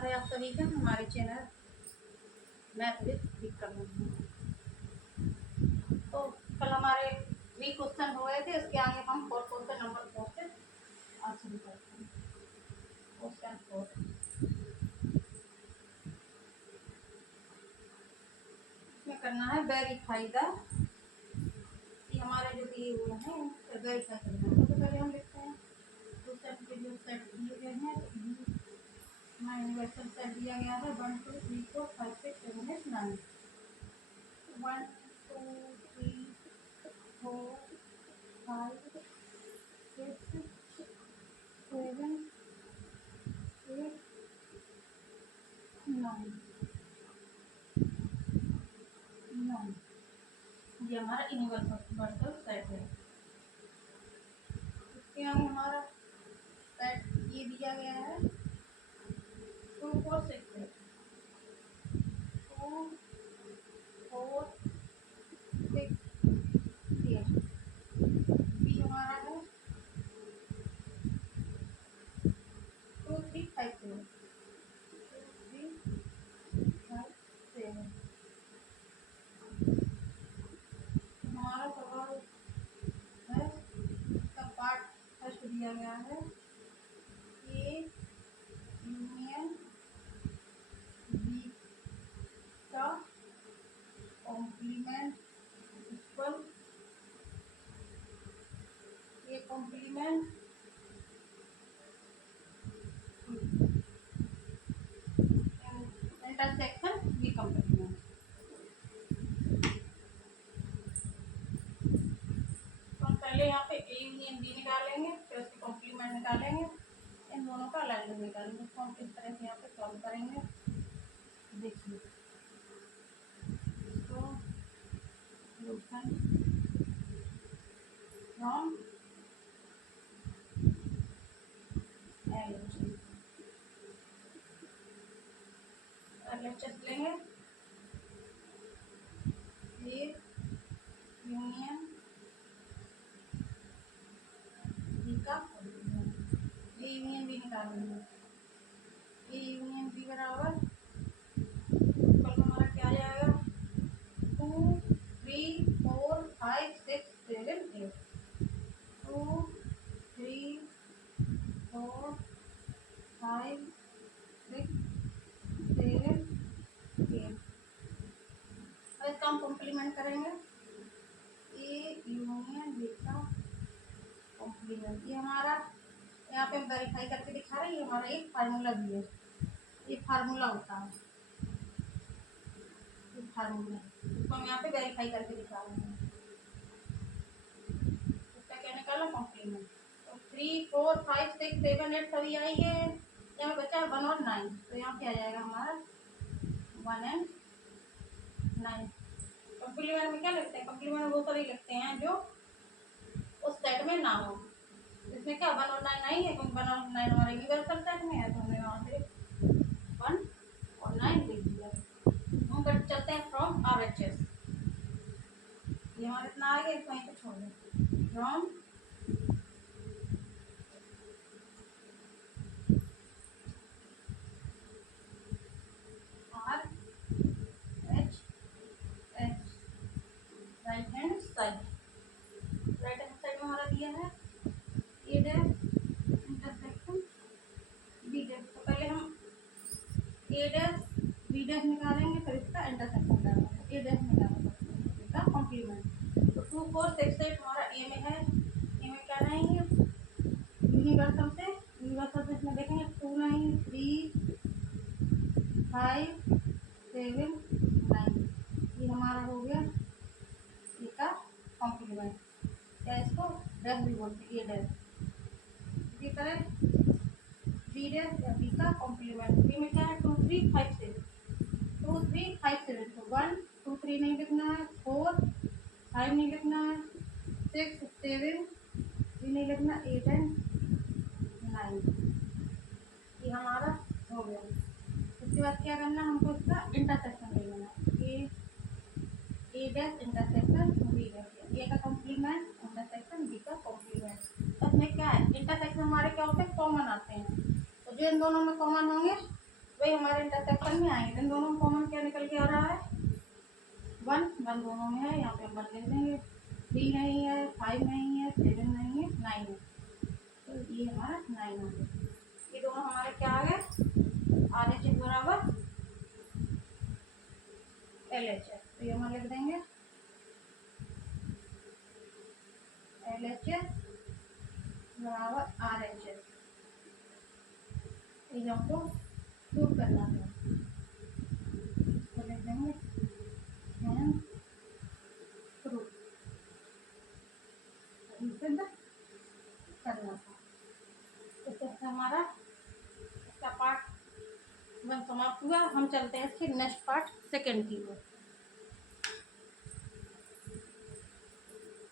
स्वागत है आप सभी का हमारे चैनल मैथ विद विक्रम में। तो कल हमारे 3 क्वेश्चन हो गए थे, इसके आगे हम 4 क्वेश्चन नंबर 4 से आज शुरू करते हैं। क्वेश्चन 4 इसमें करना है वेरीफाई द, हमारे जो दिए हुए हैं वेरीफाई करना है। तो पहले हम लिखते हैं क्वेश्चन के जो सेट दिए गए हैं। यूनिवर्सल सेट दिया गया है 1 2 3 4 5 6 7 8 9। 1 2 3 4 5 6 7 8 9 ये हमारा यूनिवर्सल सेट है। इसके आगे हमारा सेट ये दिया गया है 2 4 6 है। 2 4 6 8 बी हमारा है 2 3 5 7 2 3 5 7। हमारा सवाल है, इसका पार्ट फर्स्ट दिया गया है ए यूनियन बी का complement equal A complement intersection B complement. तो हम पहले यहाँ पे ए यूनियन बी निकालेंगे, फिर उसके कॉम्प्लीमेंट निकालेंगे, इन दोनों का अलाइनमेंट निकालेंगे। तो हम किस तरह से यहाँ पे सॉल्व करेंगे देखिए। तो सॉल्यूशन फ्रॉम LHS लेंगे ए यूनियन बी का ए यूनियन बी निकालेंगे। ए यूनियन बी बराबर कल हमारा क्या आ जाएगा 2 3 4 5 6 7 8। 2 3 4 5 6 7 8। अब इसका हम कॉम्प्लीमेंट करेंगे ए यूनियन बी का कॉम्प्लीमेंट। ये हमारा यहाँ पे हम वेरीफाई करके दिखा रहे हैं। ये हमारा एक फार्मूला भी है, ये फार्मूला होता है, ये फार्मूला इसको हम यहाँ पे वेरीफाई करके दिखा रहे हैं। इसका क्या निकाला कॉम्प्लीमेंट। तो 3 4 5 6 7 8 सभी आई है। यहाँ बचा 1 और 9, तो यहाँ पे आ जाएगा हमारा 1 and 9। कॉम्प्लीमेंट में क्या लिखते हैं, कॉम्प्लीमेंट वो सभी लिखते हैं जो उस सेट में ना हो। इसमें क्या 1 और 9 आई है, क्योंकि 1 और 9 हमारे यूनिवर्सल सेट में है, तो हमने वहाँ से 1 और 9 लिख दिया। हम कट चलते हैं फ्रॉम RHS। ये हमारे इतना आगे वहीं पे छोड़ दें from RHS right hand side. Right hand side में हमारा दिया है ए डैश इंटरसेक्शन बी डैश। तो पहले हम ए डैश बी डैश निकालेंगे, फिर इसका इंटरसेक्शन निकालेंगे। ए डैश निकालेंगे इसका कॉम्प्लीमेंट। तो 2 4 6 8 हमारा ए में है। ए में क्या रहेंगे यूनिवर्सल से इसमें देखेंगे 2 9 3 5 7 9। ये हमारा हो गया ए का कॉम्प्लीमेंट, या इसको डैश भी बोलते हैं ए डैश। इसी तरह बी डैश या बी का कॉम्प्लीमेंट। बी में क्या है 2 3 5 7 2 3 5 7। तो 1 2 3 नहीं लिखना है, 4 5 नहीं लिखना है, 6 7 3 नहीं लिखना, 8 and 9। ये हमारा हो गया। उसके बाद क्या करना, हमको इसका इंटरसेक्शन ले लेना। ए डैश इंटरसेक्शन बी डैश, ए का कॉम्प्लीमेंट इंटरसेक्शन बी का कॉम्प्लीमेंट। इसमें क्या है इंटरसेक्शन हमारे क्या होते हैं कॉमन आते हैं, तो जो इन दोनों में कॉमन होंगे वही हमारे इंटरसेक्शन में आएंगे। इन दोनों में कॉमन क्या निकल के आ रहा है? 1 1 दोनों में है, यहाँ पे हम 1 लिख देंगे। 3 नहीं है, 5 नहीं है, 7 नहीं है, 9 है, तो ये हमारा 9 हो गया। ये दोनों हमारे क्या आ गए? RHS बराबर LHS, तो ये हम लिख देंगे LHS बराबर RHS। ये हमको प्रूव करना है, तो लिख देंगे एंड प्रूफ, सिद्ध करना था। इससे हमारा इसका पार्ट 1 समाप्त हुआ। हम चलते हैं इसके नेक्स्ट पार्ट 2 की ओर।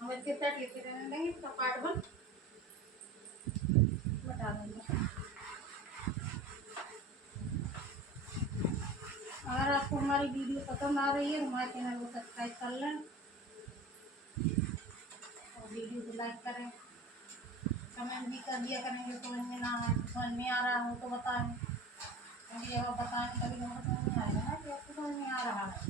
हम इसके सेट लिखे रहने देंगे, इसका पार्ट 1 बता देंगे। अगर आपको हमारी वीडियो पसंद आ रही है, हमारे चैनल को सब्सक्राइब कर लें और वीडियो को लाइक करें। कमेंट भी कर दिया करेंगे, समझ में ना आए, समझ में आ रहा हो तो बताएं, क्योंकि जब आप बताएं तभी हमको समझ में आएगा ना कि आपको समझ में आ रहा है।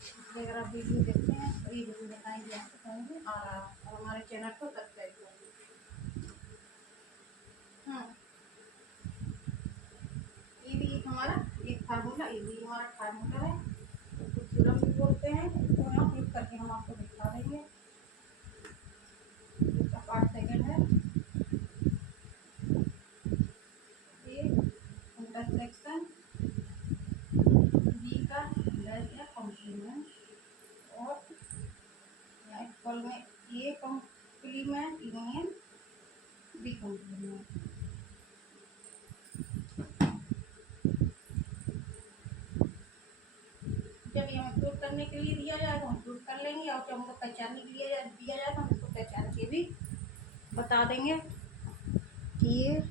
इसलिए अगर आप वीडियो देखते हैं तो ये जरूर बताएं कि आपको समझ में आ रहा है और हमारे चैनल को सब्सक्राइब करें। ये भी हमारा एक फार्मूला, ये भी हमारा फार्मूला है, इसको थ्योरम भी बोलते हैं। इसको यहाँ क्लिक करके हम आपको दिखा देंगे। इसका पार्ट 2 है, ये इंटरसेक्शन बी का डैश या कॉम्प्लीमेंट, और इक्वल में A complement union B complement. जब ये हमें प्रूफ करने के लिए दिया जाए तो हम प्रूफ कर लेंगे, और जब हमको पहचानने के लिए दिया जाए तो हम इसको पहचान के भी बता देंगे कि ये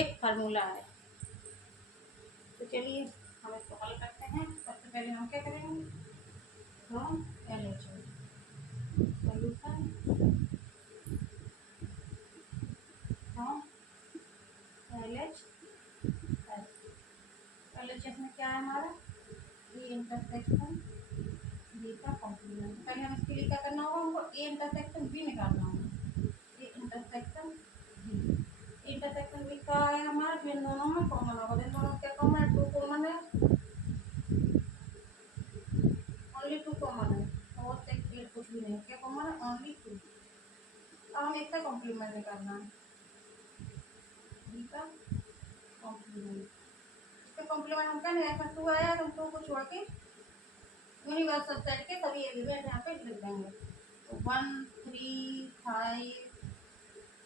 एक फार्मूला है। तो चलिए हम इसको हल करते हैं। सबसे पहले हम क्या करेंगे? From LHS solution from LHS में क्या है हमारा? ए इंटरसेक्शन बी का कॉम्प्लीमेंट। पहले हम इसके लिए क्या करना होगा? हमको ए इंटरसेक्शन बी निकालना होगा। A intersection B, intersection B का है हमारा, इन दोनों में कॉमन होगा। इन दोनों क्या कॉमन है? 2 कॉमन है, ओनली 2 कॉमन है, और कुछ भी नहीं। क्या कॉमन है? ओनली 2। अब हम इसका कॉम्प्लीमेंट निकालना है, बी का कॉम्प्लीमेंट। इसका कॉम्प्लीमेंट हम क्या निकालेंगे? 2 आया तो 2 को छोड़ के यूनिवर्सल सेट के सभी एलिमेंट यहाँ पे लिख देंगे। तो 1 3 5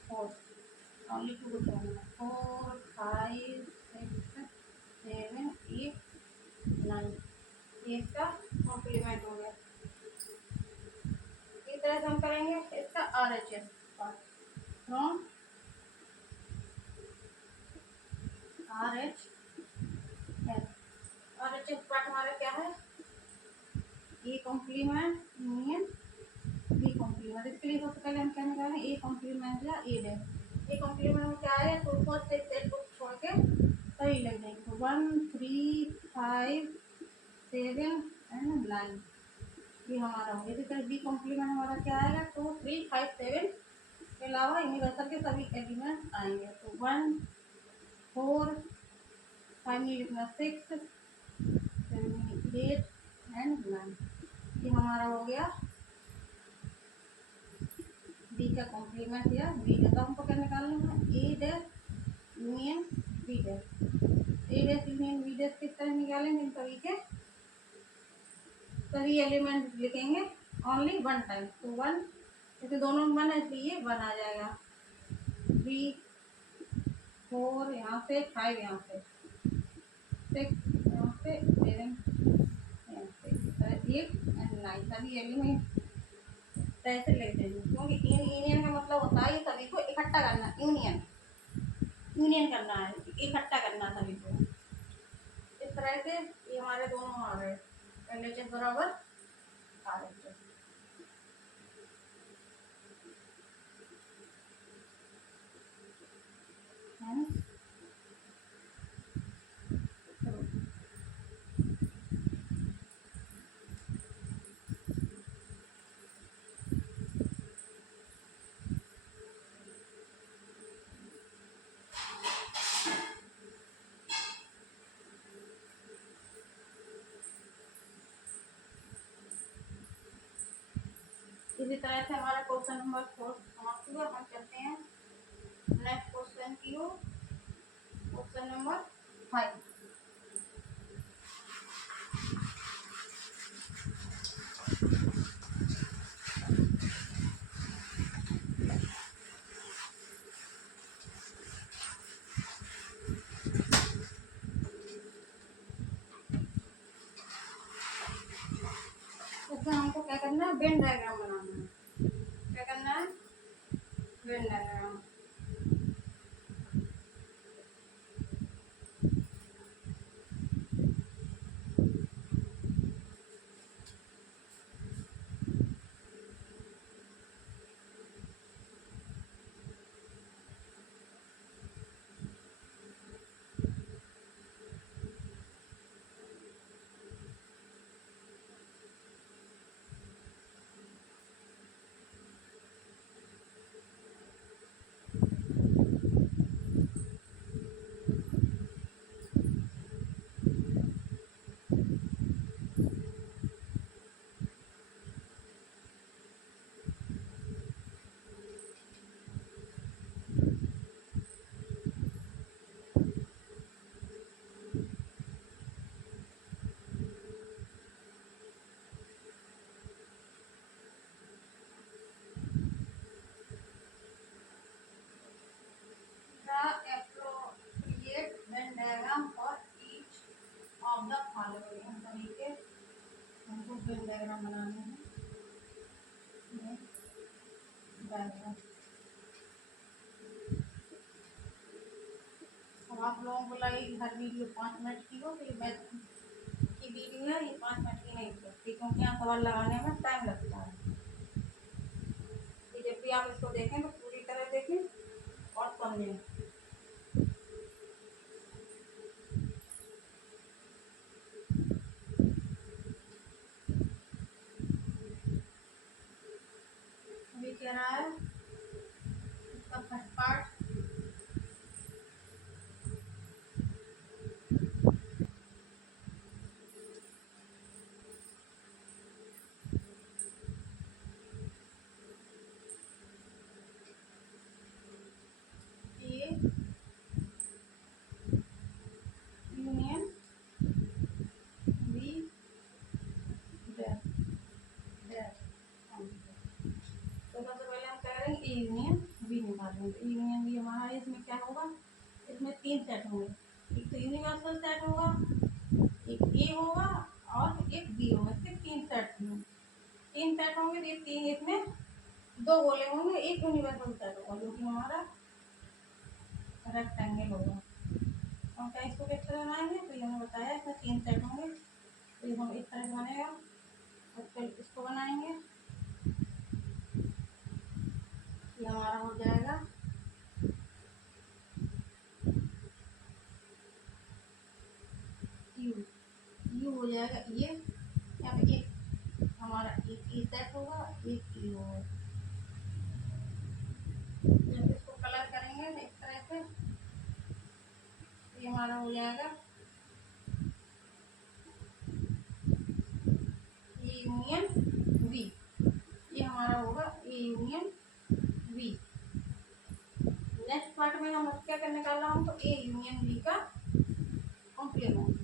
4, ओनली 2 को छोड़ना, 4 5 6 7 8 9, ये इसका कॉम्प्लीमेंट हो गया। इस तरह से हम करेंगे इसका RHS part from RHS part हमारा क्या है? A complement union B complement. इसके लिए सबसे पहले हम क्या निकालें? ए कॉम्प्लीमेंट या ए डैश। ए कॉम्प्लीमेंट में क्या है? 2 4 6 8 को छोड़ के सही लिख देंगे। तो 1 3 5 7 एंड 9, ये हमारा हो गया। इसी तरह बी कॉम्प्लीमेंट हमारा क्या आएगा? 2 3 5 7 के अलावा यूनिवर्सल के सभी एलिमेंट आएंगे। तो 1 4 5 नहीं लिखना, 6 7 8 एंड 9, ये हमारा हो गया बी का कॉम्प्लीमेंट या बी डैश। तो हमको क्या निकालना है? ए डैश यूनियन बी डैश। ए डैश यूनियन बी डैश किस तरह निकालेंगे? इन सभी के सभी एलिमेंट लिखेंगे ओनली 1 टाइम। तो 1, जैसे दोनों में 1 है इसलिए 1 आ जाएगा। 3 4 यहाँ से, 5 यहाँ से, 6 यहाँ से, 7 यहाँ से, 8 एंड 9, सभी एलिमेंट ऐसे लिख देंगे। क्योंकि यूनियन का मतलब होता है ये सभी को इकट्ठा करना, यूनियन करना है, इकट्ठा करना सभी को। इस तरह से ये हमारे दोनों आ गए, LHS बराबर RHS है। इसी तरह से हमारा क्वेश्चन नंबर 4 समाप्त हुआ। हम चलते हैं नेक्स्ट क्वेश्चन की ओर, क्वेश्चन नंबर 5। इसमें हमको क्या करना है, वेन डायग्राम बनाना है। क्या करना है, Venn diagram. Appropriate Venn diagram for each of the following। हम सभी के हमको वेन डायग्राम बनाने हैं। डायग्राम अब आप लोगों को लगी हर वीडियो 5 मिनट की हो, तो ये मैथ की वीडियो है, ये 5 मिनट की नहीं हो सकती, क्योंकि यहाँ सवाल लगाने में टाइम लगता है। तो जब भी आप इसको देखें तो पूरी तरह देखें और समझें। अभी कह रहा है इसका फर्स्ट पार्ट, ये यूनियन बी डैश डैश। तो सबसे पहले हम कह रहे हैं ए यूनियन बी निकालेंगे। ए यूनियन बी हमारा है, इसमें क्या होगा, इसमें 3 सेट होंगे। एक तो यूनिवर्सल सेट होगा, एक ए होगा और एक बी होगा। सिर्फ 3 सेट होंगे। 3 सेट होंगे तो ये 3, इसमें 2 गोले होंगे, एक यूनिवर्सल सेट होगा जो कि हमारा रेक्टेंगल होगा। हम क्या इसको किस तरह बनाएंगे, तो ये हमें बताया इसमें 3 सेट होंगे, तो ये हम इस तरह से बनेगा। और फिर इसको बनाएंगे, ये हमारा हो जाएगा यू। यू हो जाएगा ये, यहाँ पे एक हमारा एक ई सेट होगा, एक ई होगा। जब इसको कलर करेंगे ना इस तरह से, ये हमारा हो जाएगा ए यूनियन बी। ये हमारा होगा A union B. Next part में हम क्या करने निकालना, हमको ए यूनियन बी का कॉम्प्लीमेंट।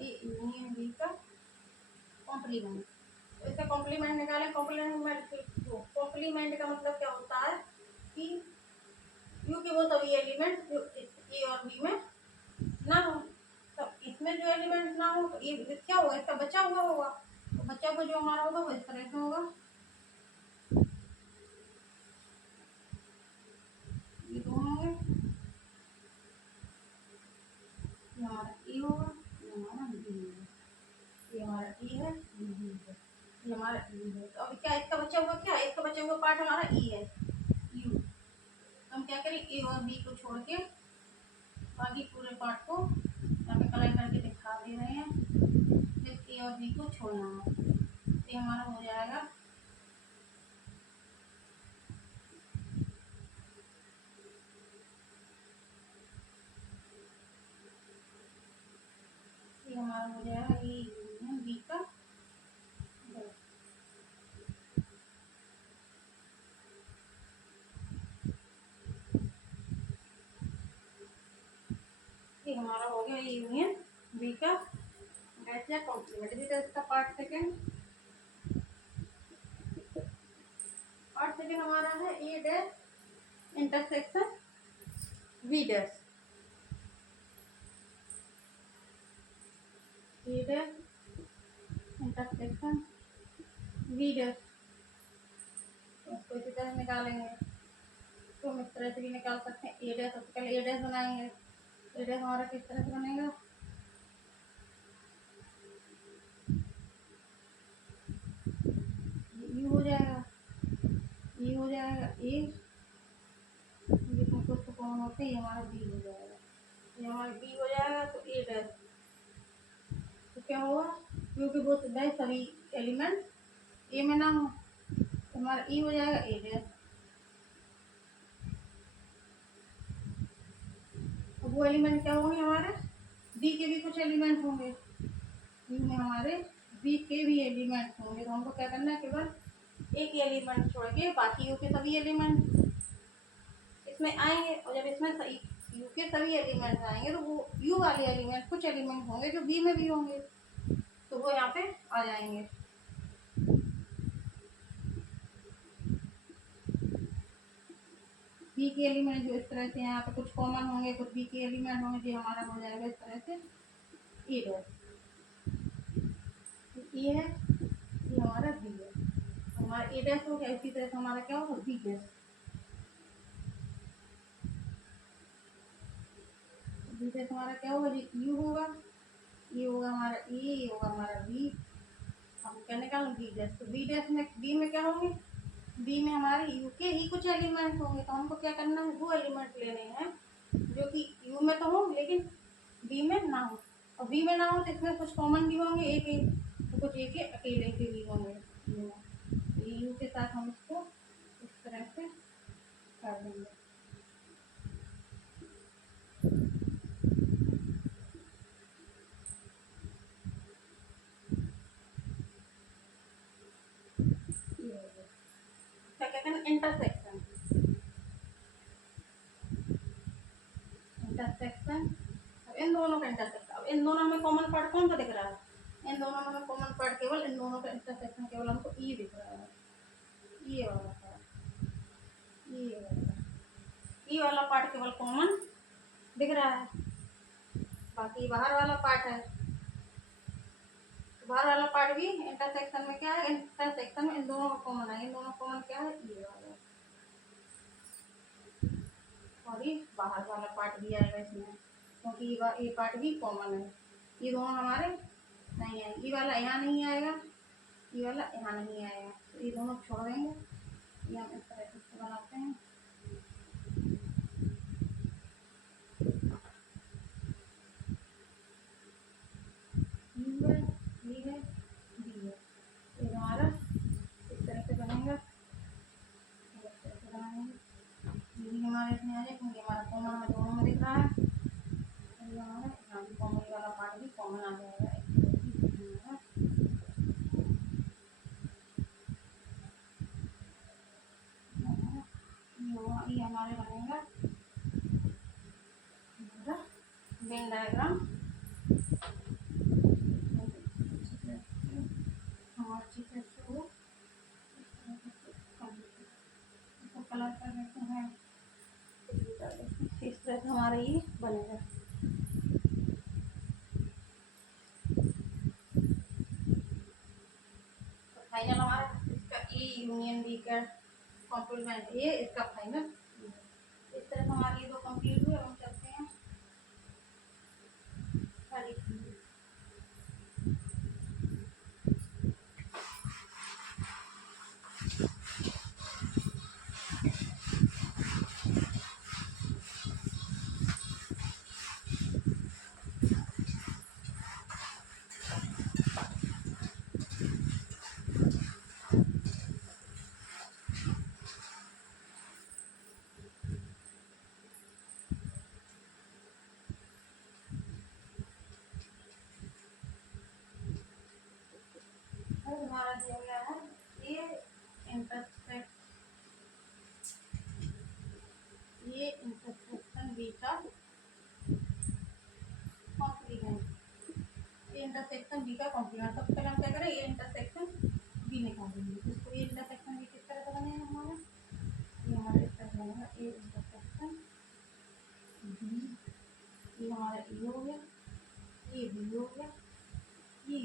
ए यूनियन बी का कॉम्प्लीमेंट, तो इसका कॉम्प्लीमेंट निकालें। कॉम्प्लीमेंट का मतलब क्या होता है कि यू के वो सभी एलिमेंट जो ए और बी में ना हो, तब इसमें जो एलिमेंट ना हो तो ये क्या होगा, इसका बचा हुआ होगा। तो बचा हुआ जो हमारा होगा वो इस तरह से होगा, ये दो होंगे, ये हमारा ए होगा, ये हमारा बी होगा। ये हमारा ए है, ये बी है, ये हमारा ई है। तो अब क्या इसका बचा हुआ, क्या इसका बचा हुआ पार्ट हमारा ई है, यू। तो हम क्या करें, ए और बी को छोड़ के बाकी पूरे पार्ट को यहाँ पे कलर करके दिखा दे रहे हैं। सिर्फ ए और बी को छोड़ना है, तो ये हमारा हो जाएगा ये हमारा हो जाएगा ए यूनियन बी का। हो गया ये यूनियन बी का डैश या कॉम्प्लीमेंट। इसका पार्ट सेकेंड, पार्ट सेकेंड हमारा है ए डैश इंटरसेक्शन बी डैश, ए डैश इंटरसेक्शन बी डैश। इसको इसी तरह निकालेंगे, तो हम इस तरह से भी निकाल सकते हैं। ए डैश, सबसे पहले ए डैश बनाएंगे। ए डैश हमारा किस तरह से बनेगा, यू हो जाएगा, ये हो जाएगा ए, जिसमें कुछ तो कौन होते हैं, ये हमारा बी हो जाएगा, ये हमारा बी हो जाएगा। तो ए डैश तो क्या होगा, क्योंकि वो सभी एलिमेंट ए में ना हो, तो हमारा ई हो जाएगा ए डैश। अब वो एलिमेंट क्या होंगे हमारे, बी के भी कुछ एलिमेंट होंगे, बी में हमारे बी के भी एलिमेंट होंगे। तो हमको क्या करना है, केवल एक एलिमेंट छोड़ के बाकी यू के सभी एलिमेंट इसमें आएंगे। और जब इसमें यू के सभी एलिमेंट आएंगे तो वो यू वाले एलिमेंट कुछ एलिमेंट होंगे जो बी में भी होंगे, तो वो यहाँ पे आ जाएंगे। बी के एलिमेंट जो इस तरह से यहाँ पे कुछ कॉमन होंगे, कुछ बी के एलिमेंट होंगे, जो हमारा हो जाएगा इस तरह से ए डैश। ये है, ये हमारा बी है, हमारा ए डैश हो गया। इसी तरह से हमारा क्या होगा, बी डैश। बी डैश हमारा क्या होगा, यू होगा, ये होगा हमारा ए, ये होगा हमारा बी। हम क्या निकालें, बी डैश। तो बी डैश में बी में क्या होंगे, बी में हमारे यू के ही कुछ एलिमेंट होंगे। तो हमको क्या करना है, वो एलिमेंट लेने हैं जो कि यू में तो हो लेकिन बी में ना हो। और बी में ना हो तो इसमें कुछ कॉमन भी होंगे, एक एक, तो कुछ एक एक अकेले के भी होंगे यू के साथ। हम इसको इस तरह से कर देंगे। क्या कहते हैं, इंटरसेक्शन, इंटरसेक्शन। अब इन दोनों का इंटरसेक्शन, अब इन दोनों में कॉमन पार्ट कौन सा दिख रहा है, इन दोनों में कॉमन पार्ट केवल इन दोनों का इंटरसेक्शन केवल हमको ई दिख रहा है, ये वाला पार्ट, ये वाला, ये वाला पार्ट केवल कॉमन दिख रहा है, बाकी बाहर वाला पार्ट है। तो बाहर वाला पार्ट भी इंटरसेक्शन में क्या है, इंटरसेक्शन में इन दोनों का कॉमन है, इन दोनों कॉमन क्या है, ये वाला, और ये बाहर वाला पार्ट भी आएगा इसमें, क्योंकि ये पार्ट भी कॉमन है। ये दोनों हमारे नहीं आएंगे, ये वाला यहाँ नहीं आएगा, ये वाला यहाँ नहीं आएगा, तो ये दोनों छोड़ देंगे। ये हम इस तरह से बनाते हैं। यू है, बी है, बी है, ये हमारा इस तरह से बनेगा, इस तरह से बनाएंगे। ये भी हमारे इसमें आ जाए, क्योंकि हमारा कॉमन में दोनों में दिख रहा है, तो ये हमारा यहाँ भी कॉमन वाला पार्ट भी कॉमन आ जाएगा। ये हमारे बनेगा वेन डायग्राम। हम अच्छी से इसको कलर कर देते हैं, इस तरह से हमारा ये बनेगा। तो फाइनल हमारा इसका ए यूनियन बी का कॉम्प्लीमेंट ये इसका फाइनल। इस तरह से हमारे ये दो कंप्लीट हुए। हम चलते हैं सारी हमारा दिया गया है ये इंटरसेक्ट, ये इंटरसेक्शन बी का बी का कॉम्प्लीमेंट। सबसे पहले हम क्या करें, ए इंटरसेक्शन बी निकालेंगे। इसको ए इंटरसेक्शन बी किस तरह से बनेगा हमारा, ये हमारा इस तरह बनेगा ए इंटरसेक्शन बी, ये हमारा ए हो गया, ये बी हो गया, ये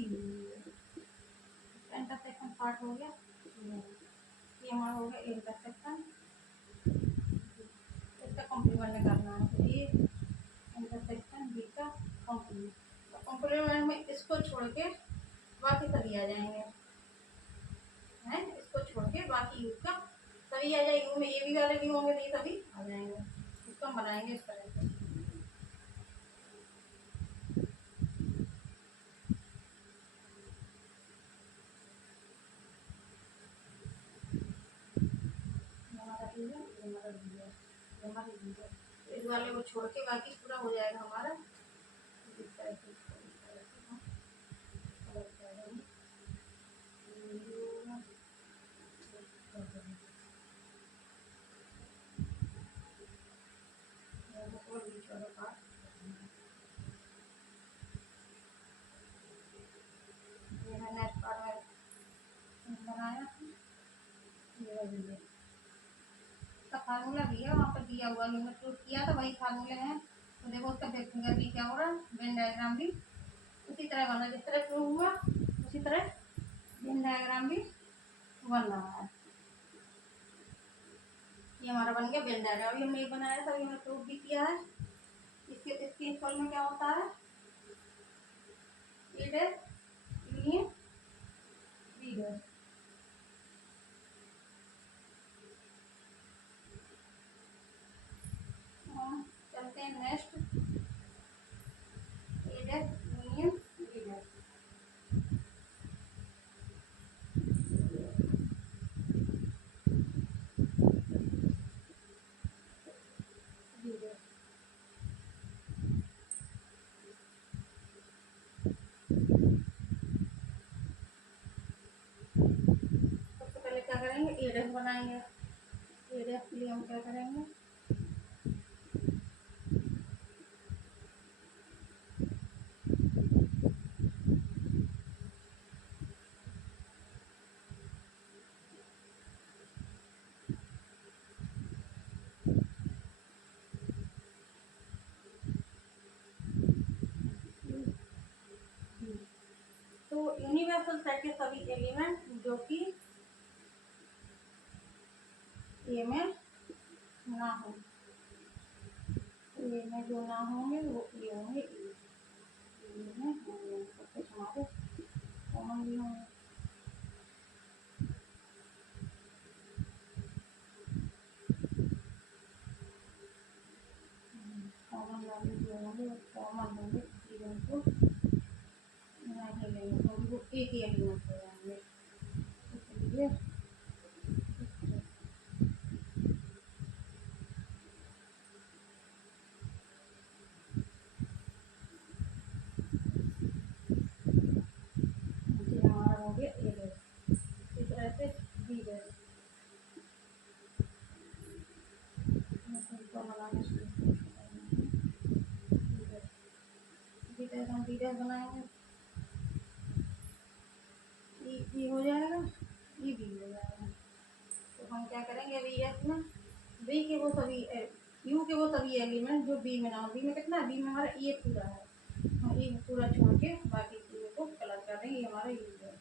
इंटरसेक्शन पार्ट हो गया, ये हमारा हो गया ए इंटरसेक्शन, इसका कॉम्प्लीमेंट निकालना है। तो ए इंटरसेक्शन बी का कॉम्प्लीमेंट, तो कॉम्प्लीमेंट में इसको छोड़ के बाकी सभी आ जाएंगे, हैं इसको छोड़ के बाकी यू का सभी आ जाएंगे। यू में ए बी वाले भी होंगे, तो ये सभी आ जाएंगे। इसको हम बनाएंगे इस तरह से। हमारा ए है, ये हमारा बी है, ये हमारा बी है। तो इस वाले को छोड़ के बाकी पूरा हो जाएगा हमारा। इस तरह से हम कलर करेंगे। बीच वाला पार्ट ये है नेक्स्ट पार्ट में बनाया, ये उसका फार्मूला भी है वहाँ पर दिया हुआ, मैंने प्रूफ किया था, वही फार्मूले हैं। तो देखो उसका फिंगर भी क्या हो रहा है, वेन डायग्राम भी उसी तरह बना, जिस तरह प्रूफ हुआ उसी तरह वेन डायग्राम भी बन रहा है। ये हमारा बन गया वेन डायग्राम। अभी हमने बनाया था, हमने प्रूफ भी किया है। इसके फल में क्या होता है, ए डैश यूनियन बी डैश। चलते हैं नेक्स्ट, ए डैश यूनियन बी डैश। सबसे पहले क्या करेंगे, ए डैश बनाएंगे। ए डैश के लिए हम क्या करेंगे, तो यूनिवर्सल सेट के सभी एलिमेंट जो कि ए में ना हो, ए में जो ना होंगे वो ए होंगे, ए में होंगे सब कुछ हमारे कॉमन भी होंगे। कॉमन वाले जो होंगे वो कॉमन होंगे, इवन को नहीं लेंगे तो वो एक ही एलिमेंट हो जाएंगे। इसलिए हमारा हो गया ए डैश, इस तरह से बी डैश बनाने हम बी डैश बनाएंगे, ई हो जाएगा, ई भी हो जाएगा। तो हम क्या करेंगे अभी इसमें बी के वो सभी यू के वो सभी एलिमेंट जो बी में ना हो, बी में कितना, बी में हमारा ए पूरा है, हम ए पूरा छोड़ के बाकी चीज़ों को कलर कर देंगे। ये हमारा यू है।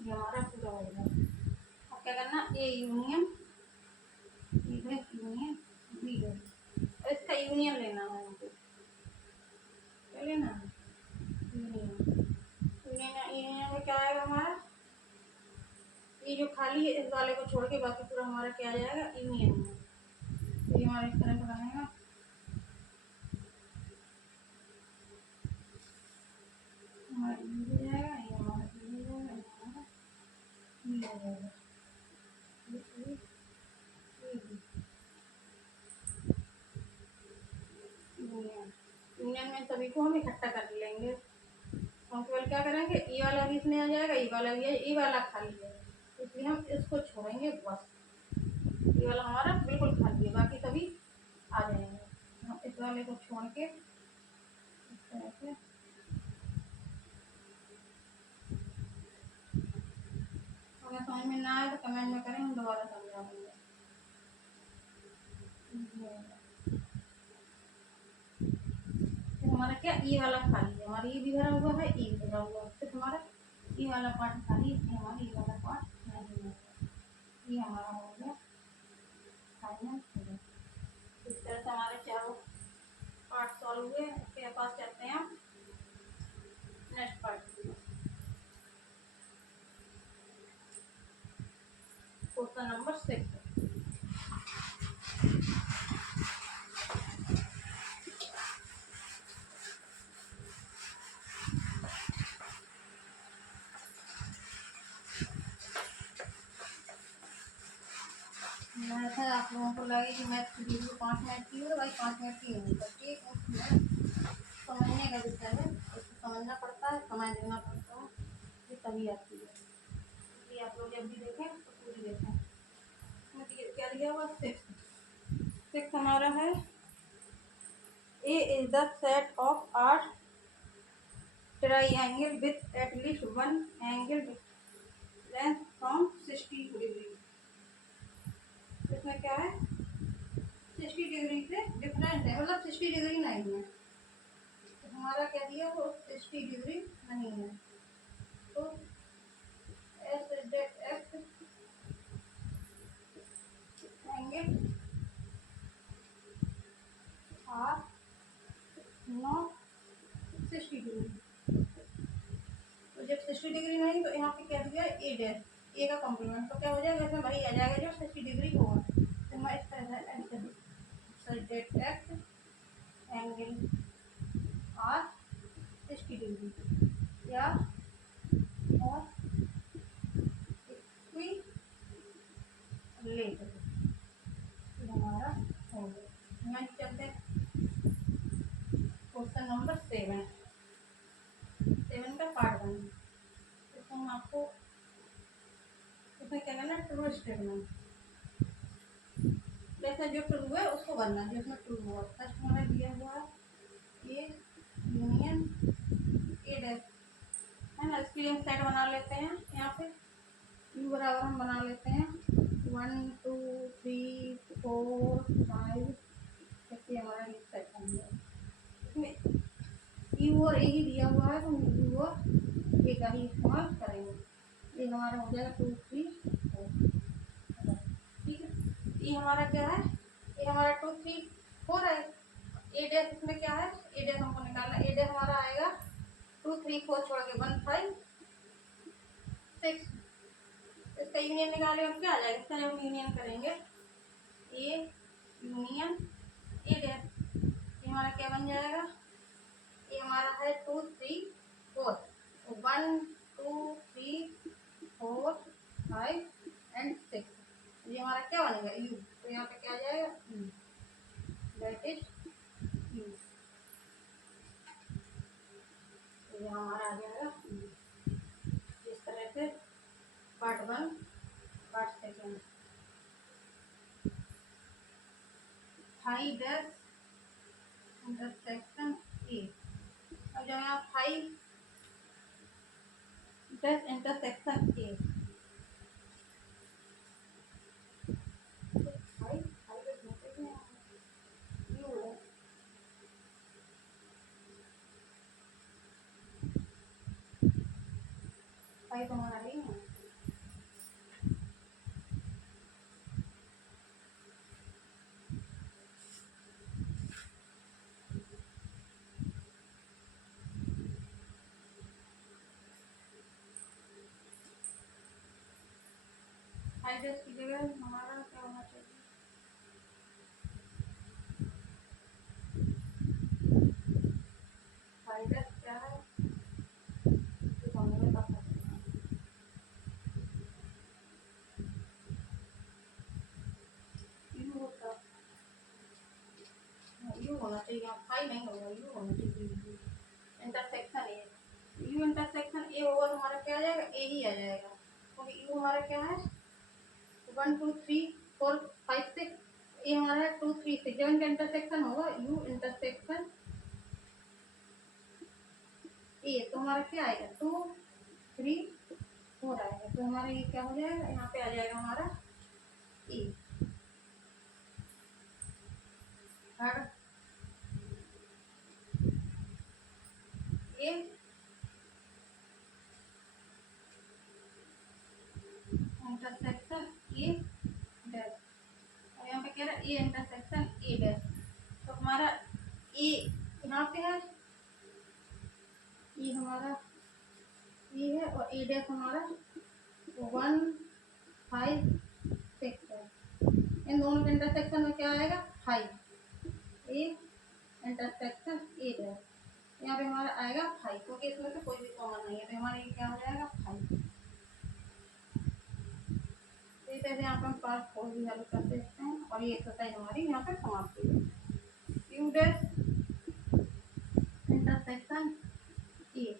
ये हमारा पूरा हो गया। अब क्या करना, ए यूनियन यूनियन बी है, और इसका यूनियन लेना है हमको, क्या लेना है, यूनियन। यूनियन में क्या आएगा हमारा, ये जो खाली है इस वाले को छोड़ के बाकी पूरा हमारा क्या आ जाएगा, यूनियन में। तो ये हमारा इस तरह का बनेगा, हमारा ई हो जाएगा, ये हमारा ई हो जाएगा, ये हमारा ई हो जाएगा, यूनियन। यूनियन में सभी को हम इकट्ठा कर लेंगे। हम केवल क्या करेंगे, ई वाला भी इसमें आ जाएगा, ई वाला भी है, ई वाला खाली है, इसलिए हम इसको छोड़ेंगे बस। ई वाला हमारा बिल्कुल खाली है, बाकी सभी आ जाएंगे। हम इस वाले को छोड़ के इस तरह से अगर समझ में ना आए तो कमेंट में करें, हम दोबारा समझा देंगे। तो हमारा क्या ई वाला खाली है, हमारा ई भी भरा हुआ है, ई भी भरा हुआ है, सिर्फ हमारा ई वाला पार्ट खाली है, इसलिए हमारा ई वाला पार्ट नहीं है। ये हमारा हो गया फाइनल फिगर। इस तरह से हमारे चारों पार्ट सॉल्व हुए। इसके पास चलते हैं हम next part, question number 6। Math है, आप लोगों को लगे कि मैथ की वीडियो 5 मिनट की हो, तो भाई 5 मिनट की नहीं सकती, उसमें समझने का विषय है, उसको समझना पड़ता है, समय देना पड़ता है, ये तभी आती है। इसलिए आप लोग जब भी देखें तो पूरी देखें। इसमें क्या दिया हुआ, 6 हमारा है, A is the set of 8 triangle with at least one angle length from 60 degree. इसमें क्या है, 60 डिग्री से डिफरेंट है, मतलब 60 डिग्री नहीं है, तो हमारा क्या दिया, वो 60 डिग्री नहीं है। तो as x angle are not 60 degree. तो जब 60 डिग्री नहीं, तो यहाँ पे क्या दिया, ए डैश, ए का कॉम्प्लीमेंट, तो क्या हो जाएगा, इसमें वही आ जाएगा जो 60 डिग्री होगा। तो मैं इस तरह से एक्स एंगल आर 60 डिग्री या और लेट हमारा हो गया। नेक्स्ट चलते क्वेश्चन नंबर 7 का पार्ट 1। इसको हम आपको इसमें क्या करना, ट्रू स्टेटमेंट, जैसे जो ट्रू है उसको बनना, जो उसमें ट्रू हुआ। फर्स्ट हमारा दिया हुआ है ये यूनियन ए डैश है ना, इसके लिए हम सेट बना लेते हैं। यहाँ पे यू बराबर हम बना लेते हैं 1 2 3 4 5, ऐसे हमारा एक सेट बन गया। इसमें यू और ए ही दिया हुआ है, तो हम यू और ए का ही इस्तेमाल करेंगे। ये हमारा हो जाएगा 2 3 4, ठीक है। ये हमारा क्या है, ये हमारा 2 3 4 है। ए डैश इसमें क्या है, ए डैश हमको निकालना, ए डैश हमारा आएगा 2 3 4 छोड़ के 1 5 6। इसका यूनियन निकाले हम क्या आ जाएगा, इसका जब यूनियन करेंगे ए यूनियन ए डैश, ये हमारा क्या बन जाएगा, ये हमारा है 2 3 4, 1 2 3 4 5 एंड 6। ये हमारा क्या बनेगा, यू, तो यहाँ पे क्या आ जाएगा, यू, दैट इज यू। तो ये हमारा आ जाएगा यू। इस तरह से part 1 part 2 5 dash intersection A. अब जब यहाँ 5 डैश इंटरसेक्शन ए, भाई तुम्हारा ही है। हाइड्रेस की जगह हमारा क्या होना चाहिए, हाइड्रेस क्या है, तो समझ में पता है यू होता, यू होना चाहिए, फाइव नहीं होगा, यू होना चाहिए। इंटरसेक्शन है, यू इंटरसेक्शन ए होगा तो हमारा क्या आ जाएगा, ए ही आ जाएगा, क्योंकि यू हमारा क्या है 1 2 3 4 5 6, ये हमारा 2 3 6, जब इनका इंटरसेक्शन होगा यू इंटरसेक्शन ए तो हमारा क्या आएगा 2 3 4 आएगा, तो हमारा ये क्या हो जाएगा, यहाँ पे आ जाएगा हमारा A. Third A intersection A dash, और यहाँ पे कह रहा है ए इंटरसेक्शन ए डैश, तो हमारा ए यहाँ पे है, ये हमारा ये है और ए डैश हमारा 1 5 6 है, इन दोनों के इंटरसेक्शन में क्या आएगा 5, ए इंटरसेक्शन ए डैश, यहाँ पे हमारा आएगा 5, क्योंकि इसमें से कोई भी कॉमन नहीं है, तो हमारा ये क्या हो जाएगा 5। इस तरह से यहाँ पे हम पार्ट 4 भी हल कर सकते हैं, और ये एक्सरसाइज हमारी यहाँ पे समाप्त हुई है। You dash intersection A,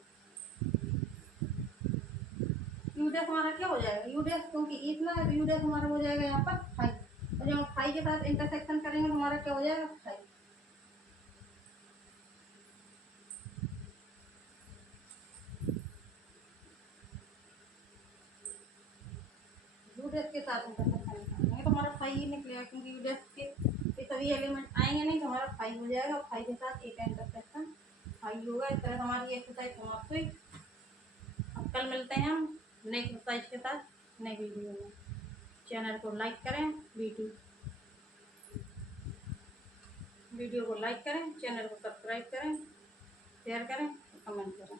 you dash हमारा क्या हो जाएगा, यू डैश क्योंकि इतना है तो यू डैश हमारा हो जाएगा यहाँ पर 5, और जब हम 5 के साथ इंटरसेक्शन करेंगे तो हमारा क्या हो जाएगा 5। यू डैश के साथ इंटरसेक्शन करेंगे तो हमारा 5 ही निकलेगा, क्योंकि यू डैश के सभी एलिमेंट आएंगे नहीं, तो हमारा 5 हो जाएगा, और 5 के साथ ए का इंटरसेक्शन 5 होगा। इस तरह हमारी एक्सरसाइज समाप्त हुई। अब कल मिलते हैं हम नई एक्सरसाइज के साथ नई वीडियो में। चैनल को लाइक करें, वीडियो को लाइक करें, चैनल को सब्सक्राइब करें, शेयर करें, कमेंट करें।